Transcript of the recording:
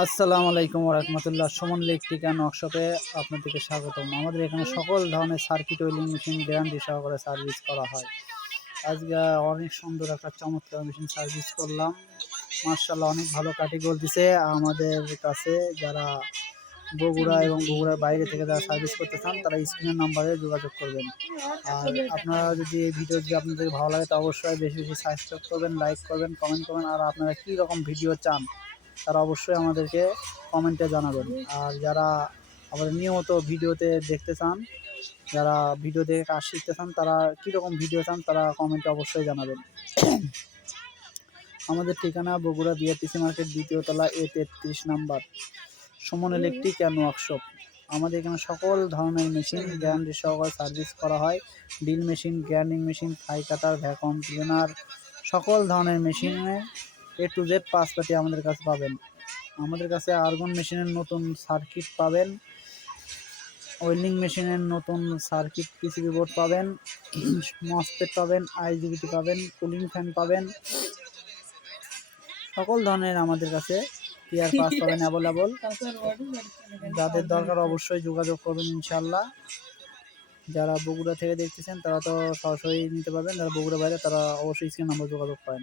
আসসালামু আলাইকুম রহমতুল্লাহ। সুমন ইলেকট্রিক্যান ওয়ার্কশপে আপনাদেরকে স্বাগতম। আমাদের এখানে সকল ধরনের সার্কিট ওয়েলিং মেশিন গ্যারান্টি সহকারে সার্ভিস করা হয়। আজকে অনেক সুন্দর একটা চমৎকার মেশিন সার্ভিস করলাম। মার্শাল্লাহ অনেক ভালো কাটি দিছে আমাদের কাছে যারা বগুড়া এবং বগুড়ার বাইরে থেকে যারা সার্ভিস করতে চান, তারা স্ক্রিনের নাম্বারে যোগাযোগ করবেন। আর আপনারা যদি এই ভিডিও যদি আপনাদের ভালো লাগে, তো অবশ্যই বেশি বেশি সাবস্ক্রাইব করবেন লাইক করবেন কমেন্ট করবেন। আর আপনারা কী রকম ভিডিও চান তারা অবশ্যই আমাদেরকে কমেন্টে জানাবেন। আর যারা আমাদের নিয়মিত ভিডিওতে দেখতে চান, যারা ভিডিও দেখে কাজ শিখতে চান, তারা কীরকম ভিডিও চান, তারা কমেন্টে অবশ্যই জানাবেন। আমাদের ঠিকানা বগুড়া বিআরটিসি মার্কেট, দ্বিতীয় তলা এ তেত্রিশ number, Suman electric and workshop. আমাদের এখানে সকল ধরনের মেশিন, গ্যারান্টি সহকারে সার্ভিস করা হয়। ড্রিল মেশিন, গ্রাইন্ডিং মেশিন থাই কাটার, ভ্যাকুয়াম ক্লিনার, সকল ধরনের মেশিনে এ টু জেড পাঁচ পাটি আমাদের কাছে পাবেন। আমাদের কাছে আর্গন মেশিনের নতুন সার্কিট পাবেন। ওয়েল্ডিং মেশিনের নতুন সার্কিট পিসিবি বোর্ড পাবেন। মসপেট পাবেন আইজিবিটি পাবেন কুলিং ফ্যান পাবেন। সকল ধরনের আমাদের কাছে টিয়ার পাস পাবেন অ্যাভেলেবল যাদের দরকার অবশ্যই যোগাযোগ করবেন ইনশাল্লাহ যারা বগুড়া থেকে দেখতেছেন, তারা তো সরাসরি নিতে পারবেন। যারা বগুড়া বাইরে, তারা অবশ্যই স্ক্রিন নম্বর যোগাযোগ করেন।